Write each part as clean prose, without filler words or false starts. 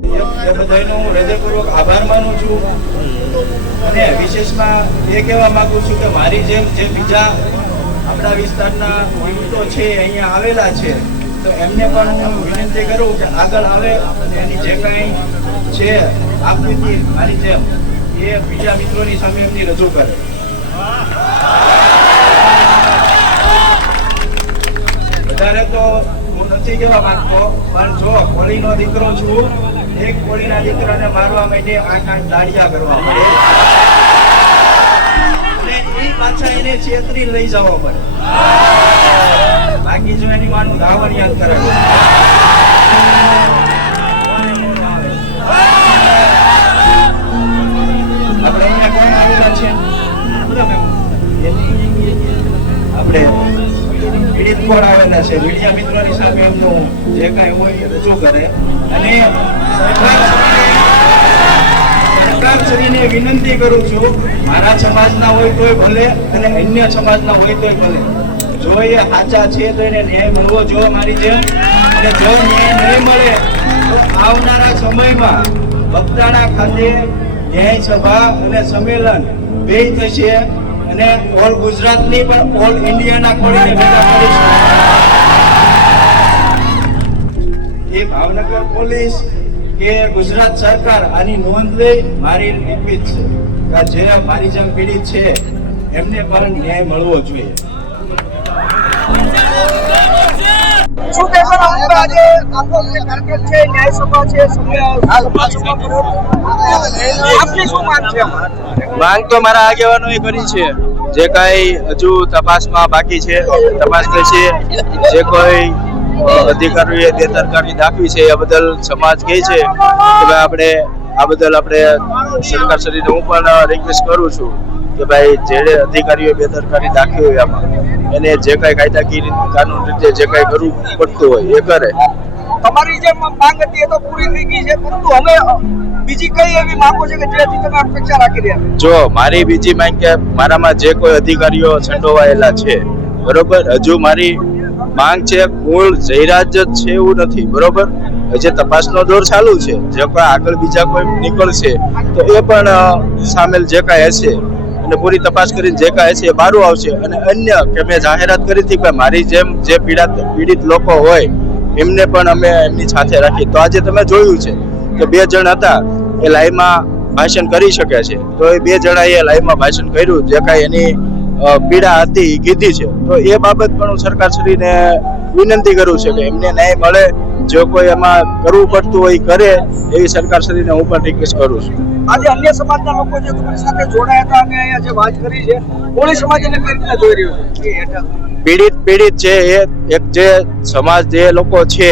એ બધાનો હું હૃદયપૂર્વક આભાર માનું છું અને વિશેષમાં એ કહેવા માંગુ છું કે મારી જેમ જે બીજા આપણા વિસ્તારના ખેડૂતો છે અહીંયા આવેલા છે તો એમને પણ હું વિનંતી કરું કે આગળ આવે અને એની જે કાંઈ છે આકૃતિ મારી જેમ એ બીજા મિત્રોની સામે એમની રજૂ કરે. વધારે તો હું નથી કહેવા માંગતો પણ જો કોળીનો દીકરો છું, એક કોળીના દીકરાને મારવા માટે 8 દાડિયા કરવા પડે અને એ પાછા એને છેતરી લઈ જવો પડે. બાકી જો એની માનું ધાવણ યાદ કરે આપણે અહીંયા કોણ આવેલા છે આપણે પીડિત કોણ આવેલા છે મીડિયા મિત્રોની સામે એમનું જે કાંઈ હોય રજૂ કરે અને સરકારશ્રીને વિનંતી કરું છું મારા સમાજના હોય તોય ભલે અને અન્ય સમાજના હોય તોય ભલે જો એ સાચા છે તો એને ન્યાય મળવો જોઈએ મારી જેમ અને જો ન્યાય નહીં મળે તો આવનારા સમયમાં બગદાણા ખાતે ન્યાય સભા અને સંમેલન બે થશે અને ઓલ ગુજરાતની પણ ઓલ ઇન્ડિયાના કોળીને ભેગા કરીશું. એ ભાવનગર પોલીસ કે ગુજરાત સરકાર આની નોંધ લઈ મારી રિપીટ છે કે જે મારી જેમ પીડિત છે એમને પણ ન્યાય મળવો જોઈએ. શું કહેશો આજે આખો જે કાર્યક્રમ છે ન્યાય સભા છે આપની શું માંગ છે? માંગ તો મારા આગેવાનોએ કરી છે. જે કાંઈ હજુ તપાસમાં બાકી છે તપાસ થશે. જે કોઈ અધિકારીઓએ બેદરકારી દાખવી છે એ બદલ સમાજ કહે છે કે ભાઈ આપણે આ બદલ આપણે સરકારશ્રીને હું પણ રિક્વેસ્ટ કરું છું કે ભાઈ જે અધિકારીઓએ બેદરકારી દાખવી હોય આમાં એને જે કાંઈ કાયદાકીય કાનૂન રીતે જે કાંઈ કરવું પડતું હોય એ કરે. તમારી જે માંગ હતી એ તો પૂરી થઈ ગઈ છે પરંતુ હવે બીજી કઈ એવી માંગો છે કે જેથી તમે અપેક્ષા રાખી રહ્યા છો? જો મારી બીજી માંગ કે મારામાં જે કોઈ અધિકારીઓ સંડોવાયેલા છે બરોબર, હજુ મારી માંગ છે મૂળ જયરાજ જ છે એવું નથી બરોબર. જે તપાસનો દોર ચાલુ છે, જે કોઈ આગળ બીજા કોઈ નીકળશે તો એ પણ સામેલ જે કાંઈ હશે અને પૂરી તપાસ કરીને જે કાંઈ હશે એ બહાર આવશે. અને અન્ય કે મેં જાહેરાત કરી હતી કે મારી જેમ જે પીડિત લોકો હોય એમને પણ અમે એમની સાથે રાખી. તો આજે તમે જોયું છે કે 2 જણ હતા એ લાઈવમાં ભાષણ કરી શકે છે તો એ 2 જણાએ લાઈવમાં ભાષણ કર્યું જે કાંઈ એની પીડા હતી કીધી છે. તો એ બાબત પણ હું સરકારશ્રીને વિનંતી કરું છું કે એમને ન્યાય મળે. જો કોઈ એમાં કરવું પડતું હોય કરે એવી સરકારશ્રીને હું પણ રિક્વેસ્ટ કરું છું. આજે અન્ય સમાજના લોકો જે તમારી સાથે જોડાયા હતા અને અહીંયા જે વાત કરી છે કોળી સમાજ એને કઈ રીતે જોઈ રહ્યો છે? પીડિત છે એ એક જે સમાજ જે લોકો છે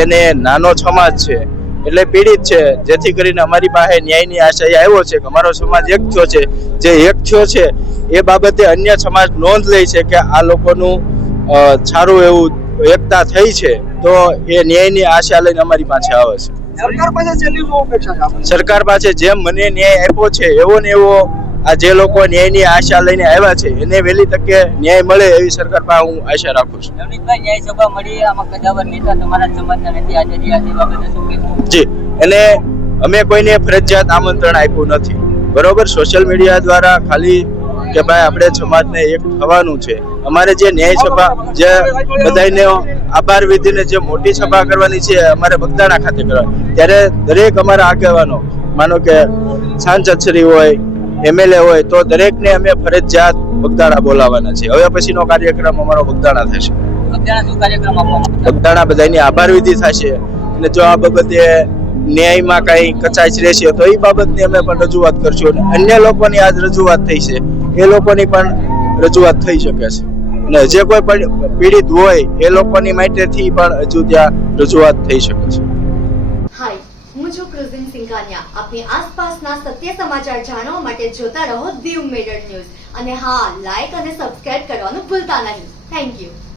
એને નાનો સમાજ છે એટલે પીડિત છે, જેથી કરીને અમારી પાસે ન્યાયની આશા આવ્યો છે કે અમારો સમાજ એક થયો છે. જે એક થયો છે એ બાબતે અન્ય સમાજ નોંધ લે છે કે આ લોકોનું સારું એવું એકતા થઈ છે તો એ ન્યાયની આશા લઈને અમારી પાસે આવે છે. સરકાર પાસે છેલ્લી શું અપેક્ષા છે? સરકાર પાસે જેમ મને ન્યાય આપ્યો છે એવો ને એવો આ જે લોકો ન્યાયની આશા લઈને આવ્યા છે એને વહેલી તકે ન્યાય મળે એવી સરકાર પાસે હું આશા રાખું છું. નવનીતભાઈ, ન્યાય સભા મળી, આમાં કદાવર નેતા તમારા સમાજના નથી આજે રહ્યા છે, બાબતે શું કહેશો? જી, અને અમે કોઈને ફરજિયાત આમંત્રણ આપ્યું નથી બરોબર. સોશિયલ મીડિયા દ્વારા ખાલી કે ભાઈ આપણે સમાજને એક થવાનું છે. અમારે જે ન્યાય સભા જે બધાને આભાર વિધિને જે મોટી સભા કરવાની છે અમારે બગદાણા ખાતે કરવાની, ત્યારે દરેક અમારા આગેવાનો માનો કે સાંસદશ્રી હોય MLA હોય તો દરેકને અમે ફરજિયાત બગદાણા બોલાવવાના છે. હવે પછીનો કાર્યક્રમ અમારો બગદાણા થશે. બગદાણા શું કાર્યક્રમ આપવામાં? બગદાણા બધાની આભાર વિધિ થશે અને જો આ બાબતે ન્યાયમાં કઈ કચાશ રહેશે તો એ બાબતની અમે પણ રજૂઆત કરશું. અને અન્ય લોકોની આજ રજૂઆત થઈ છે એ લોકોની પણ રજૂઆત થઈ શકે છે અને જે કોઈ પીડિત હોય એ લોકોની માટેથી પણ હજુ ત્યાં રજૂઆત થઈ શકે છે. હાય, હું છું ક્રુઝિન સિંઘાનિયા. આપની આસપાસના સત્ય સમાચાર જાણવા માટે જોતા રહો દીવ મિરર ન્યૂઝ અને હા, લાઈક અને સબસ્ક્રાઇબ કરવાનું ભૂલતા નહીં. Thank you.